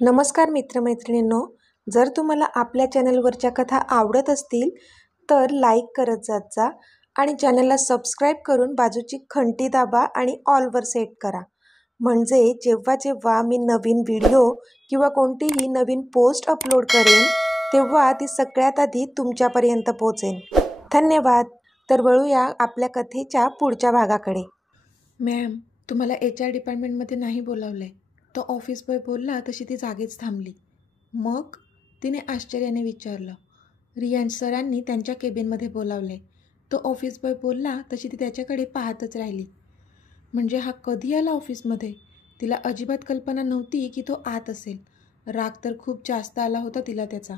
नमस्कार मित्रमैत्रिणींनो, जर तुम्हाला आपल्या चॅनलवरच्या कथा आवडत असतील तर लाईक करत जात जा आणि चॅनलला सबस्क्राईब करून बाजूची घंटी दाबा आणि ऑलवर सेट करा. म्हणजे जेव्हा जेव्हा मी नवीन व्हिडिओ किंवा कोणतीही नवीन पोस्ट अपलोड करेन तेव्हा ती सगळ्यात आधी तुमच्यापर्यंत पोहोचेल. धन्यवाद. तर वळूया आपल्या कथेच्या पुढच्या भागाकडे. मॅम, तुम्हाला HR डिपार्टमेंटमध्ये नाही बोलावलं आहे. तो ऑफिस बॉय बोलला तशी ती जागेच थांबली. मग तिने आश्चर्याने विचारलं. रियान सरांनी त्यांच्या केबिनमध्ये बोलावले. तो ऑफिस बॉय बोलला तशी ती त्याच्याकडे पाहतच राहिली. म्हणजे हा कधी आला ऑफिसमध्ये? तिला अजिबात कल्पना नव्हती की तो आत असेल. राग तर खूप जास्त आला होता तिला त्याचा.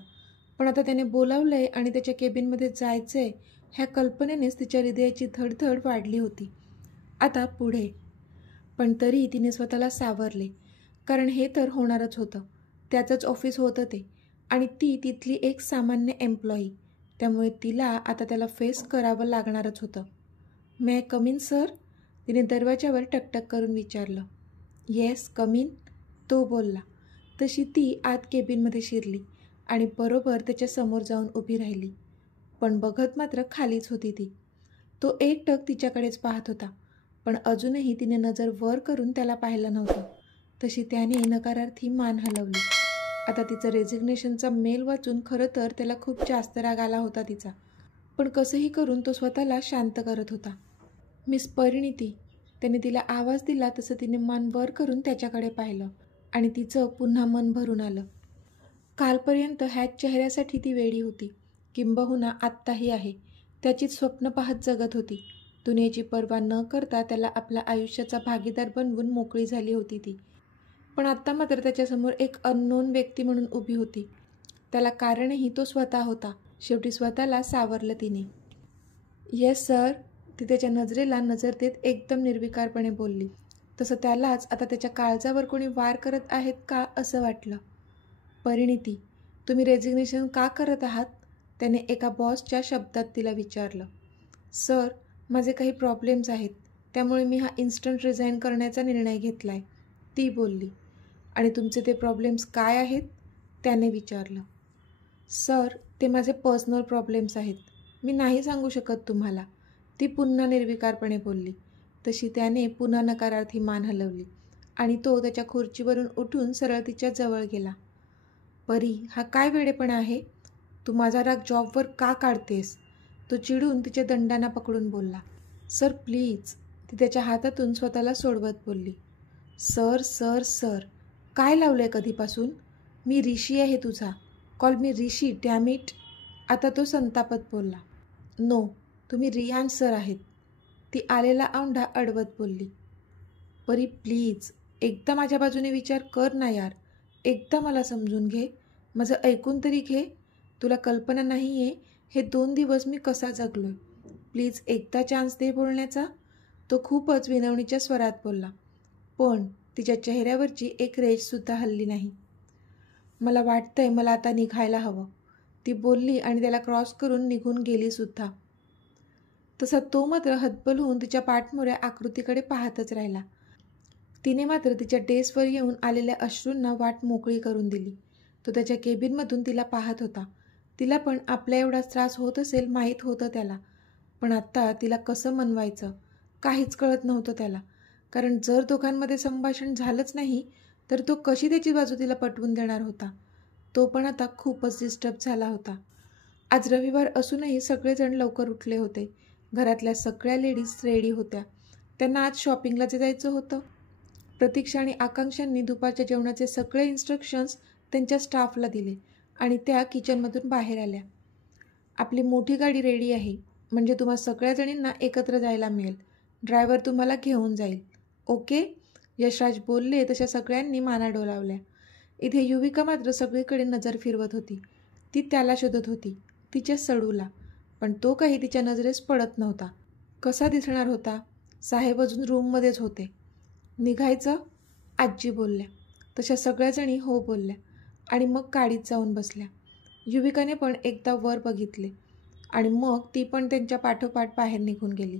पण आता त्याने बोलावलं आहे आणि त्याच्या केबिनमध्ये जायचं आहे ह्या कल्पनेनेच तिच्या हृदयाची धडधड वाढली होती. आता पुढे. पण तरी तिने स्वतःला सावरले, कारण हे तर होणारच होतं. त्याचंच ऑफिस होतं ते आणि ती तिथली एक सामान्य एम्प्लॉई. त्यामुळे तिला आता त्याला फेस करावं लागणारच होतं. मे आय कम इन सर? तिने दरवाजावर टकटक करून विचारलं. येस, कम इन, तो बोलला. तशी ती आत केबिनमध्ये शिरली आणि बरोबर त्याच्या समोर जाऊन उभी राहिली. पण बघत मात्र खालीच होती ती. तो एकटक तिच्याकडेच पाहत होता, पण अजूनही तिने नजर वर करून त्याला पाहिलं नव्हतं. तशी त्याने नकारार्थी मान हलवली. आता तिचं रेझिग्नेशनचा मेल वाचून खरं तर त्याला खूप जास्त राग आला होता तिचा. पण कसंही करून तो स्वतःला शांत करत होता. मिस परिणिती, त्याने तिला आवाज दिला तसं तिने मान वर करून त्याच्याकडे पाहिलं आणि तिचं पुन्हा मन भरून आलं. कालपर्यंत ह्याच चेहऱ्यासाठी ती वेडी होती, किंबहुना आत्ताही आहे. त्याचीच स्वप्न पाहत जगत होती. दुनियेची पर्वा न करता त्याला आपल्या आयुष्याचा भागीदार बनवून मोकळी झाली होती ती. पण आत्ता मात्र त्याच्यासमोर एक अननोन व्यक्ती म्हणून उभी होती. त्याला कारणही तो स्वतः होता. शेवटी स्वतःला सावरलं तिने. येस सर, ती त्याच्या नजरेला नजर देत एकदम निर्विकारपणे बोलली. तसं त्यालाच आता त्याच्या काळजावर कोणी वार करत आहेत का असं वाटलं. परिणिती, तुम्ही रेझिग्नेशन का करत आहात? त्याने एका बॉसच्या शब्दात तिला विचारलं. सर, माझे काही प्रॉब्लेम्स आहेत, त्यामुळे मी हा इन्स्टंट रिझाईन करण्याचा निर्णय घेतला आहे, ती बोलली. आणि तुमचे ते प्रॉब्लेम्स काय आहेत? त्याने विचारलं. सर, ते माझे पर्सनल प्रॉब्लेम्स आहेत, मी नाही सांगू शकत तुम्हाला, ती पुन्हा निर्विकारपणे बोलली. तशी त्याने पुन्हा नकारार्थी मान हलवली आणि तो त्याच्या खुर्चीवरून उठून सरळ तिच्या जवळ गेला. परी, हा काय वेडेपणा आहे? तू माझा राग जॉबवर का काढतेस? तो चिडून तिच्या दंडांना पकडून बोलला. सर प्लीज, ती त्याच्या हातातून स्वतःला सोडवत बोलली. सर सर सर, काय लावलं आहे कधीपासून? मी ऋषी आहे तुझा, कॉल मी ऋषी, डॅमिट. आता तो संतापत बोलला. नो, तुम्ही रियान सर आहेत, ती आलेला औंढा अडवत बोलली. परी प्लीज, एकदा माझ्या बाजूने विचार कर ना यार, एकदा मला समजून घे, माझं ऐकून तरी घे. तुला कल्पना नाही आहे हे 2 दिवस मी कसा जगलोय. प्लीज एकदा चान्स दे बोलण्याचा. तो खूपच विनवणीच्या स्वरात बोलला, पण तिच्या चेहऱ्यावरची एक रेषसुद्धा हलली नाही. मला वाटतंय मला आता निघायला हवं, ती बोलली आणि त्याला क्रॉस करून निघून गेलीसुद्धा. तसा तो मात्र हतबल होऊन तिच्या पाठमोऱ्या आकृतीकडे पाहतच राहिला. तिने मात्र तिच्या डेस्कवर येऊन आलेल्या अश्रूंना वाट मोकळी करून दिली. तो त्याच्या केबिनमधून तिला पाहत होता. तिला पण आपल्या एवढाच त्रास होत असेल माहीत होतं त्याला. पण आत्ता तिला कसं मनवायचं काहीच कळत नव्हतं त्याला. कारण जर दोघांमध्ये संभाषण झालंच नाही तर तो कशी त्याची बाजू तिला पटवून देणार होता. तो पण आता खूपच डिस्टर्ब झाला होता. आज रविवार असूनही सगळेजण लवकर उठले होते. घरातल्या सगळ्या लेडीज रेडी होत्या. त्यांना आज शॉपिंगला जायचं होतं. प्रतीक्षा आणि आकांक्षांनी दुपारच्या जेवणाचे सगळे इन्स्ट्रक्शन्स त्यांच्या स्टाफला दिले आणि त्या किचनमधून बाहेर आल्या. आपली मोठी गाडी रेडी आहे, म्हणजे तुम्हा सगळ्या जणींना एकत्र जायला मिळेल. ड्रायव्हर तुम्हाला घेऊन जाईल, ओके? यशराज बोलले तशा सगळ्यांनी माना डोलावल्या. इथे युविका मात्र सगळीकडे नजर फिरवत होती. ती त्याला शोधत होती, तिच्या सडूला, पण तो काही तिच्या नजरेस पडत नव्हता. कसा दिसणार होता? साहेब अजून रूममध्येच होते. निघायचं? आजी बोलल्या. तशा सगळ्याजणी हो बोलल्या आणि मग गाडीत जाऊन बसल्या. युविकाने पण एकदा वर बघितले आणि मग ती पण त्यांच्या पाठोपाठ बाहेर निघून गेली.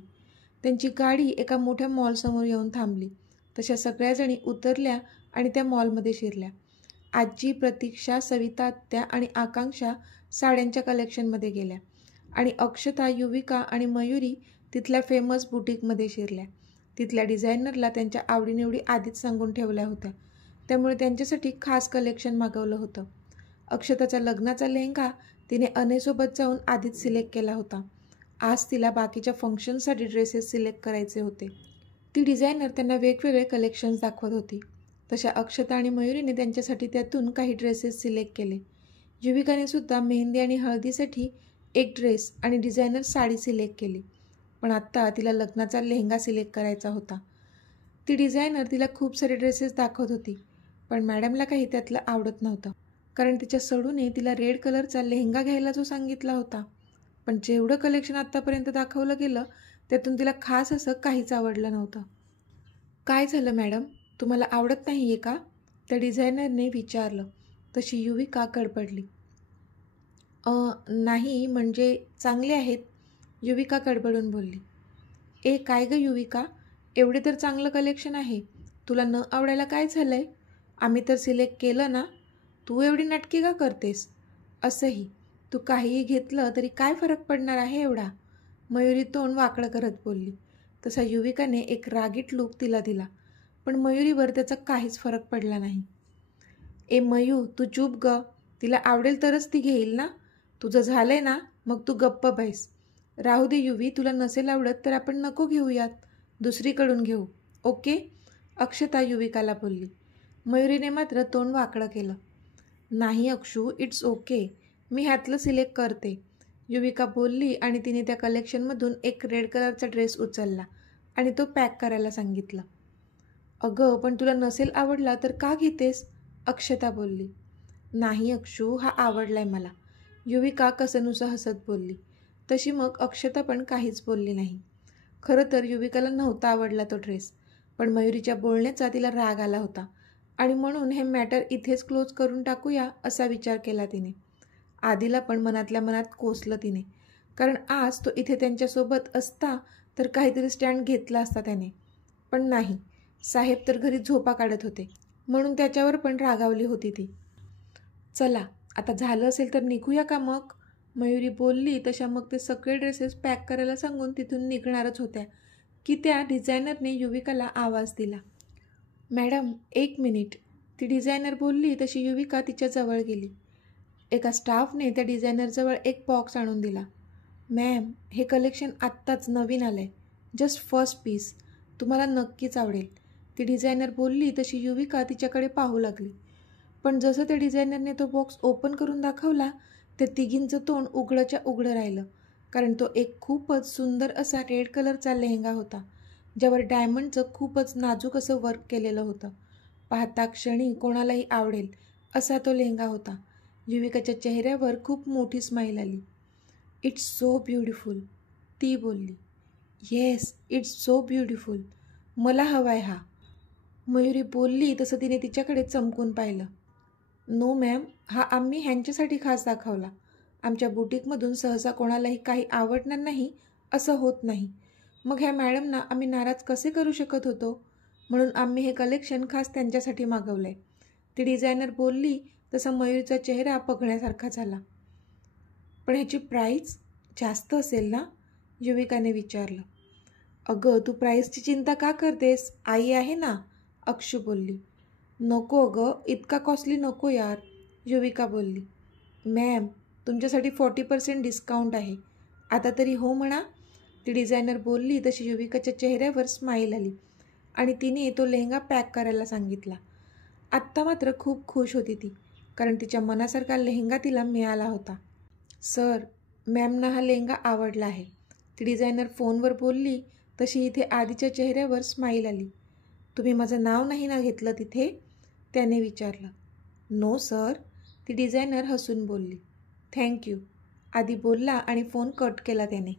त्यांची गाडी एका मोठ्या मॉलसमोर येऊन थांबली. तशा सगळ्याजणी उतरल्या आणि त्या मॉलमध्ये शिरल्या. आजी, प्रतीक्षा, सविता आत्या आणि आकांक्षा साड्यांच्या कलेक्शनमध्ये गेल्या आणि अक्षता, युविका आणि मयुरी तिथल्या फेमस बुटीकमध्ये शिरल्या. तिथल्या डिझायनरला त्यांच्या आवडीनिवडी आधीच सांगून ठेवल्या होत्या, त्यामुळे त्यांच्यासाठी खास कलेक्शन मागवलं होतं. अक्षताचा लग्नाचा लेहंगा तिने अनेसोबत जाऊन आधीच सिलेक्ट केला होता. आज तिला बाकीच्या फंक्शनसाठी ड्रेसेस सिलेक्ट करायचे होते. ती डिझायनर त्यांना वेगवेगळे कलेक्शन्स दाखवत होती. तशा अक्षता आणि मयुरीने त्यांच्यासाठी त्यातून काही ड्रेसेस सिलेक्ट केले. युविकाने सुद्धा मेहंदी आणि हळदीसाठी एक ड्रेस आणि डिझायनर साडी सिलेक्ट केली. पण आत्ता तिला लग्नाचा लेहंगा सिलेक्ट करायचा होता. ती डिझायनर तिला खूप सारे ड्रेसेस दाखवत होती, पण मॅडमला काही त्यातलं आवडत नव्हतं, कारण तिच्या सडूने तिला रेड कलरचा लेहंगा घ्यायला जो सांगितला होता. पण जेवढं कलेक्शन आत्तापर्यंत दाखवलं गेलं त्यातून तिला खास असं काहीच आवडलं नव्हतं. काय झालं मॅडम, तुम्हाला आवडत नाही आहे का? त्या डिझायनरने विचारलं. तशी युविका कडबडली. नाही, म्हणजे चांगले आहेत, युविका कडबडून बोलली. काय गं युविका, एवढे तर चांगलं कलेक्शन आहे, तुला न आवडायला काय झालं आहे? आम्ही तर सिलेक्ट केलं ना, तू एवढी नाटकी का करतेस? असंही तू काहीही घेतलं तरी काय फरक पडणार आहे एवढा? मयुरी तोंड वाकडं करत बोलली. तसा युविकाने एक रागीट लूक तिला दिला, पण मयुरीवर त्याचा काहीच फरक पडला नाही. मयू, तू चूप ग, तिला आवडेल तरच ती घेईल ना, तुझं झालंय ना, मग तू गप्प बैस. राहू दे युवी, तुला नसेल आवडत तर आपण नको घेऊयात, दुसरीकडून घेऊ, ओके? अक्षता युविकाला बोलली. मयुरीने मात्र तोंड वाकडं केलं. नाही अक्षू, इट्स ओके, मी ह्यातलं सिलेक्ट करते, युविका बोलली आणि तिने त्या कलेक्शनमधून एक रेड कलरचा ड्रेस उचलला आणि तो पॅक करायला सांगितलं. अगं, पण तुला नसेल आवडला तर का घेतेस? अक्षता बोलली. नाही अक्षू, हा आवडलाय मला, युविका कसंनुसं हसत बोलली. तशी मग अक्षता पण काहीच बोलली नाही. खरं तर युविकाला नव्हता आवडला तो ड्रेस, पण मयुरीच्या बोलण्याचा तिला राग आला होता आणि म्हणून हे मॅटर इथेच क्लोज करून टाकूया असा विचार केला तिने. आधीला पण मनातल्या मनात कोसलं तिने, कारण आज तो इथे त्यांच्यासोबत असता तर काहीतरी स्टँड घेतला असता त्याने. पण नाही, साहेब तर घरी झोपा काढत होते, म्हणून त्याच्यावर पण रागावली होती ती. चला, आता झालं असेल तर निघूया का मग, मयुरी बोलली. तशा मग ते सगळे ड्रेसेस पॅक करायला सांगून तिथून निघणारच होत्या की त्या डिझायनरने युविकाला आवाज दिला. मॅडम, 1 मिनिट, ती डिझायनर बोलली. तशी युविका तिच्या जवळ गेली. एका स्टाफने त्या डिझायनरजवळ एक बॉक्स आणून दिला. मॅम, हे कलेक्शन आत्ताच नवीन आलं आहे, जस्ट फर्स्ट पीस, तुम्हाला नक्कीच आवडेल, ती डिझायनर बोलली. तशी युविका तिच्याकडे पाहू लागली. पण जसं त्या डिझायनरने तो बॉक्स ओपन करून दाखवला, त्या तिघींचं तोंड उघडच्या उघडं राहिलं, कारण तो एक खूपच सुंदर असा रेड कलरचा लेहंगा होता, ज्यावर डायमंडचं खूपच नाजूक असं वर्क केलेलं होतं. पाहता क्षणी कोणालाही आवडेल असा तो लेहंगा होता. युविकाच्या चेहऱ्यावर खूप मोठी स्माईल आली. इट्स सो ब्युटिफुल, ती बोलली. येस, इट्स सो ब्युटिफुल, मला हवाय हा, मयुरी बोलली. तसं तिने तिच्याकडे चमकून पाहिलं. नो मॅम, हा आम्ही ह्यांच्यासाठी खास दाखवला, आमच्या बुटीकमधून सहसा कोणालाही काही आवडणार नाही असं होत नाही, मग ह्या मॅडमना आम्ही नाराज कसे करू शकत होतो, म्हणून आम्ही हे कलेक्शन खास त्यांच्यासाठी मागवलं आहे, ती डिझायनर बोलली. तसा मयुरीचा चेहरा बघण्यासारखा झाला. पण ह्याची प्राईस जास्त असेल ना, युविकाने विचारलं. अगं, तू प्राईसची चिंता का करतेस, आई आहे ना, अक्षू बोलली. नको अगं, इतका कॉस्टली नको यार, युविका बोलली. मॅम, तुमच्यासाठी 40% डिस्काउंट आहे, आता तरी हो म्हणा, ती डिझायनर बोलली. तशी युविकाच्या चेहऱ्यावर स्माईल आली आणि तिने तो लेहंगा पॅक करायला सांगितला. आत्ता मात्र खूप खुश होती ती, कारण तिच्या मनासारखा लेहंगा तिला मिळाला होता. सर, मॅमना हा लेहंगा आवडला आहे, ती डिझायनर फोनवर बोलली. तशी इथे आधीच्या चेहऱ्यावर स्माईल आली. तुम्ही माझं नाव नाही ना घेतलं तिथे, त्याने विचारलं. नो सर, ती डिझायनर हसून बोलली. थँक्यू, आधी बोलला आणि फोन कट केला त्याने.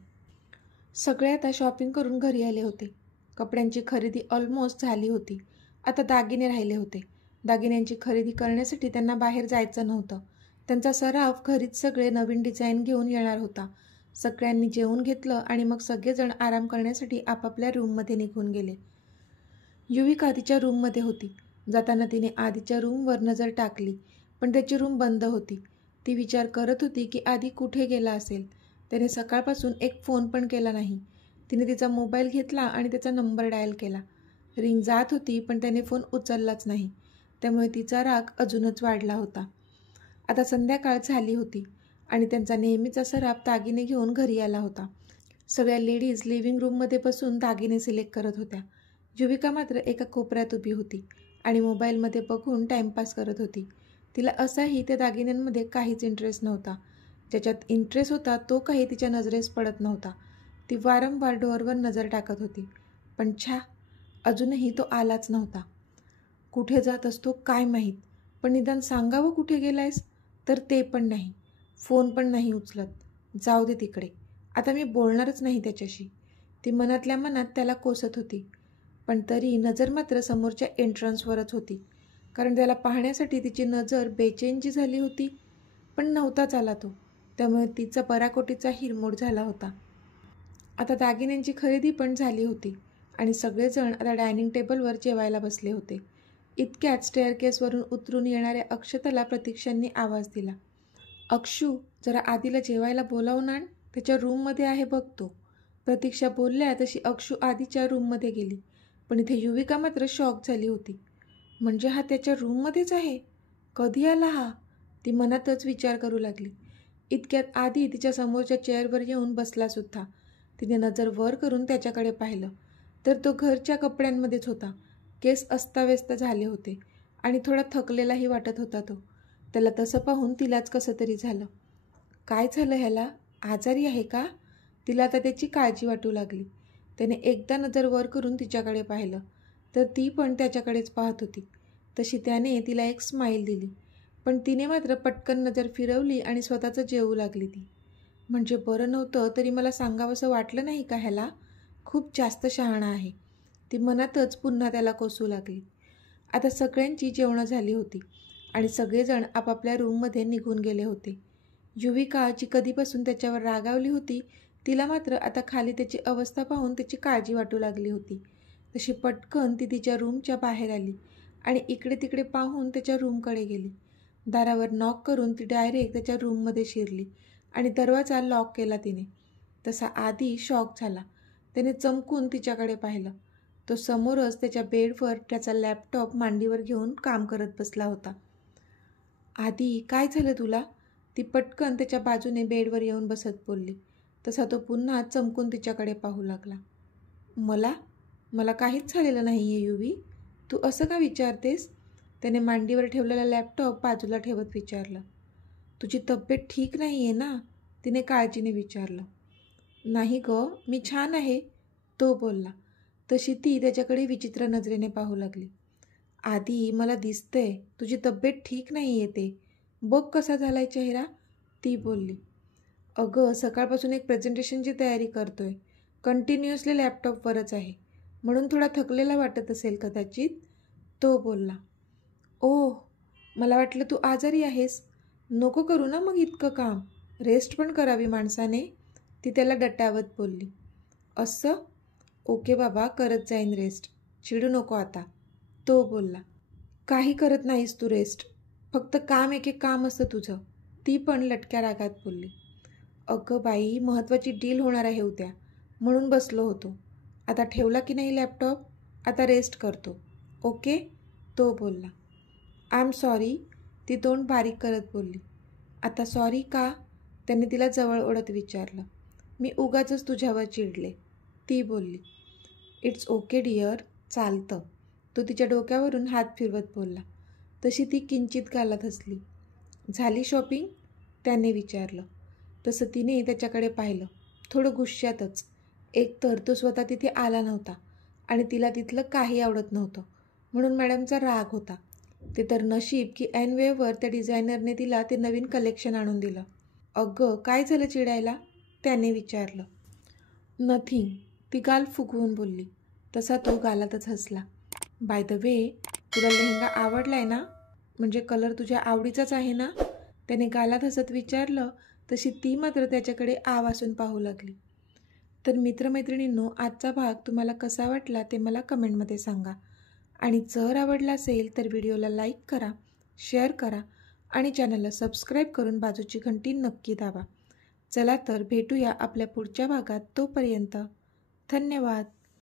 सगळे आता शॉपिंग करून घरी आले होते. कपड्यांची खरेदी ऑलमोस्ट झाली होती. आता दागिने राहिले होते. दागिन्यांची खरेदी करण्यासाठी त्यांना बाहेर जायचं नव्हतं. त्यांचा सराव घरीच सगळे नवीन डिझाईन घेऊन येणार होता. सगळ्यांनी जेवून घेतलं आणि मग सगळेजण आराम करण्यासाठी आपापल्या रूममध्ये निघून गेले. युविका तिच्या रूममध्ये होती. जाताना तिने आधीच्या रूमवर नजर टाकली, पण त्याची रूम बंद होती. ती विचार करत होती की आधी कुठे गेला असेल. त्याने सकाळपासून एक फोन पण केला नाही. तिने तिचा मोबाईल घेतला आणि त्याचा नंबर डायल केला. रिंग जात होती, पण त्याने फोन उचललाच नाही. त्यामुळे तिचा राग अजूनच वाढला होता. आता संध्याकाळ झाली होती आणि त्यांचा नेहमीचा सराफ दागिने घेऊन घरी आला होता. सगळ्या लेडीज लिव्हिंग रूममध्ये बसून दागिने सिलेक्ट करत होत्या. युविका मात्र एका कोपऱ्यात उभी होती आणि मोबाईलमध्ये बघून टाईमपास करत होती. तिला असाही त्या दागिन्यांमध्ये काहीच इंटरेस्ट नव्हता. ज्याच्यात इंटरेस्ट होता तो काही तिच्या नजरेस पडत नव्हता. ती वारंवार डोअरवर नजर टाकत होती, पण अजूनही तो आलाच नव्हता. कुठे जात असतो काय माहीत, पण निदान सांगावं कुठे गेलायस तर ते पण नाही. फोन पण नाही उचलत. जाऊ दे तिकडे, आता मी बोलणारच नाही त्याच्याशी. ती मनातल्या मनात त्याला कोसत होती, पण तरी नजर मात्र समोरच्या एंट्रन्सवरच होती. कारण त्याला पाहण्यासाठी तिची नजर बेचैनची झाली होती, पण नव्हताच आला तो. त्यामुळे तिचा पराकोटीचा हिरमोड झाला होता. आता दागिन्यांची खरेदी पण झाली होती आणि सगळेजण आता डायनिंग टेबलवर जेवायला बसले होते. इतक्यात स्टेअरकेसवरून उतरून येणाऱ्या अक्षताला प्रतीक्षांनी आवाज दिला. अक्षू, जरा आधीला जेवायला बोलावून आण, त्याच्या रूममध्ये आहे बघतो. प्रतीक्षा बोलल्या तशी अक्षू आधीच्या रूममध्ये गेली, पण इथे युविका मात्र शॉक झाली होती. म्हणजे हा त्याच्या रूममध्येच आहे? कधी आला हा? ती मनातच विचार करू लागली. इतक्यात आधी तिच्या समोरच्या चेअरवर येऊन बसलासुद्धा. तिने नजर वर करून त्याच्याकडे पाहिलं तर तो घरच्या कपड्यांमध्येच होता. केस अस्ताव्यस्त झाले होते आणि थोडा थकलेलाही वाटत होता तो. त्याला तसं पाहून तिलाच कसं तरी झालं. काय झालं ह्याला? आजारी आहे का? तिला आता त्याची काळजी वाटू लागली. त्याने एकदा नजर वर करून तिच्याकडे पाहिलं तर ती पण त्याच्याकडेच पाहत होती. तशी त्याने तिला एक स्माईल दिली, पण तिने मात्र पटकन नजर फिरवली आणि स्वतःचं जेवू लागली ती. म्हणजे बरं नव्हतं तरी मला सांगावंसं वाटलं नाही का ह्याला? खूप जास्त शहाणा आहे. ती मनातच पुन्हा त्याला कोसू लागली. आता सगळ्यांची जेवणं झाली होती आणि सगळेजण आपापल्या रूममध्ये निघून गेले होते. युविका, जी कधीपासून त्याच्यावर रागावली होती, तिला मात्र आता खाली त्याची अवस्था पाहून त्याची काळजी वाटू लागली होती. तशी पटकन ती तिच्या रूमच्या बाहेर आली आणि इकडे तिकडे पाहून त्याच्या रूमकडे गेली. दारावर नॉक करून ती डायरेक्ट त्याच्या रूममध्ये शिरली आणि दरवाजा लॉक केला तिने. तसा आधी शॉक झाला. त्याने चमकून तिच्याकडे पाहिलं. तो समोरच त्याच्या बेडवर त्याचा लॅपटॉप मांडीवर घेऊन काम करत बसला होता. आधी, काय झालं तुला? ती पटकन त्याच्या बाजूने बेडवर येऊन बसत बोलली. तसा तो पुन्हा चमकून तिच्याकडे पाहू लागला. मला काहीच झालेलं नाही आहे युवी. तू असं का विचारतेस? त्याने मांडीवर ठेवलेला लॅपटॉप बाजूला ठेवत विचारलं. तुझी तब्येत ठीक नाही आहे ना? तिने काळजीने विचारलं. नाही ग, मी छान आहे, तो बोलला. तशी ती त्याच्याकडे विचित्र नजरेने पाहू लागली. आधी, मला दिसतंय तुझी तब्येत ठीक नाही आहे ते. बघ कसा झालाय चेहरा, ती बोलली. अगं, सकाळपासून एक प्रेझेंटेशनची तयारी करतोय. कंटिन्युअसली लॅपटॉपवरच आहे, म्हणून थोडा थकलेला वाटत असेल कदाचित, तो बोलला. ओह, मला वाटलं तू आजारी आहेस. नको करू ना मग इतकं काम. रेस्ट पण करावी माणसाने, ती त्याला डटावत बोलली. असं? ओके बाबा, करत जाईन रेस्ट. चिडू नको आता, तो बोलला. काही करत नाहीस तू रेस्ट, फक्त काम एक काम असतं तुझं, ती पण लटक्या रागात बोलली. अगं बाई, महत्त्वाची डील होणार आहे उद्या, म्हणून बसलो होतो. आता ठेवला की नाही लॅपटॉप? आता रेस्ट करतो, ओके, तो बोलला. आय एम सॉरी, ती तोंड बारीक करत बोलली. आता सॉरी का? त्याने तिला जवळ ओढत विचारलं. मी उगाचच तुझ्यावर चिडले, ती बोलली. इट्स ओके डिअर, चालतं, तो तिच्या डोक्यावरून हात फिरवत बोलला. तशी ती किंचित गालात हसली. झाली शॉपिंग? त्याने विचारलं. तसं तिने त्याच्याकडे पाहिलं, थोडं गुस्स्यातच. एकतर तो स्वतः तिथे आला नव्हता आणि तिला तिथलं काही आवडत नव्हतं, म्हणून मॅडमचा राग होता. ते तर नशीब की ऐन वेळेवर त्या डिझायनरने तिला ते नवीन कलेक्शन आणून दिलं. अगं, काय झालं चिडायला? त्याने विचारलं. नथिंग, ती गाल फुगवून बोलली. तसा तो गालातच हसला. बाय द वे, तुला लेहंगा आवडलाय ना? म्हणजे कलर तुझ्या आवडीचाच आहे ना? त्याने गालात हसत विचारलं. तशी ती मात्र त्याच्याकडे आवासून पाहू लागली. तर मित्रमैत्रिणींनो, आजचा भाग तुम्हाला कसा वाटला ते मला कमेंटमध्ये सांगा आणि जर आवडला असेल तर व्हिडिओला लाईक करा, शेअर करा आणि चॅनलला सबस्क्राईब करून बाजूची घंटी नक्की दाबा. चला तर भेटूया आपल्या पुढच्या भागात. तोपर्यंत धन्यवाद.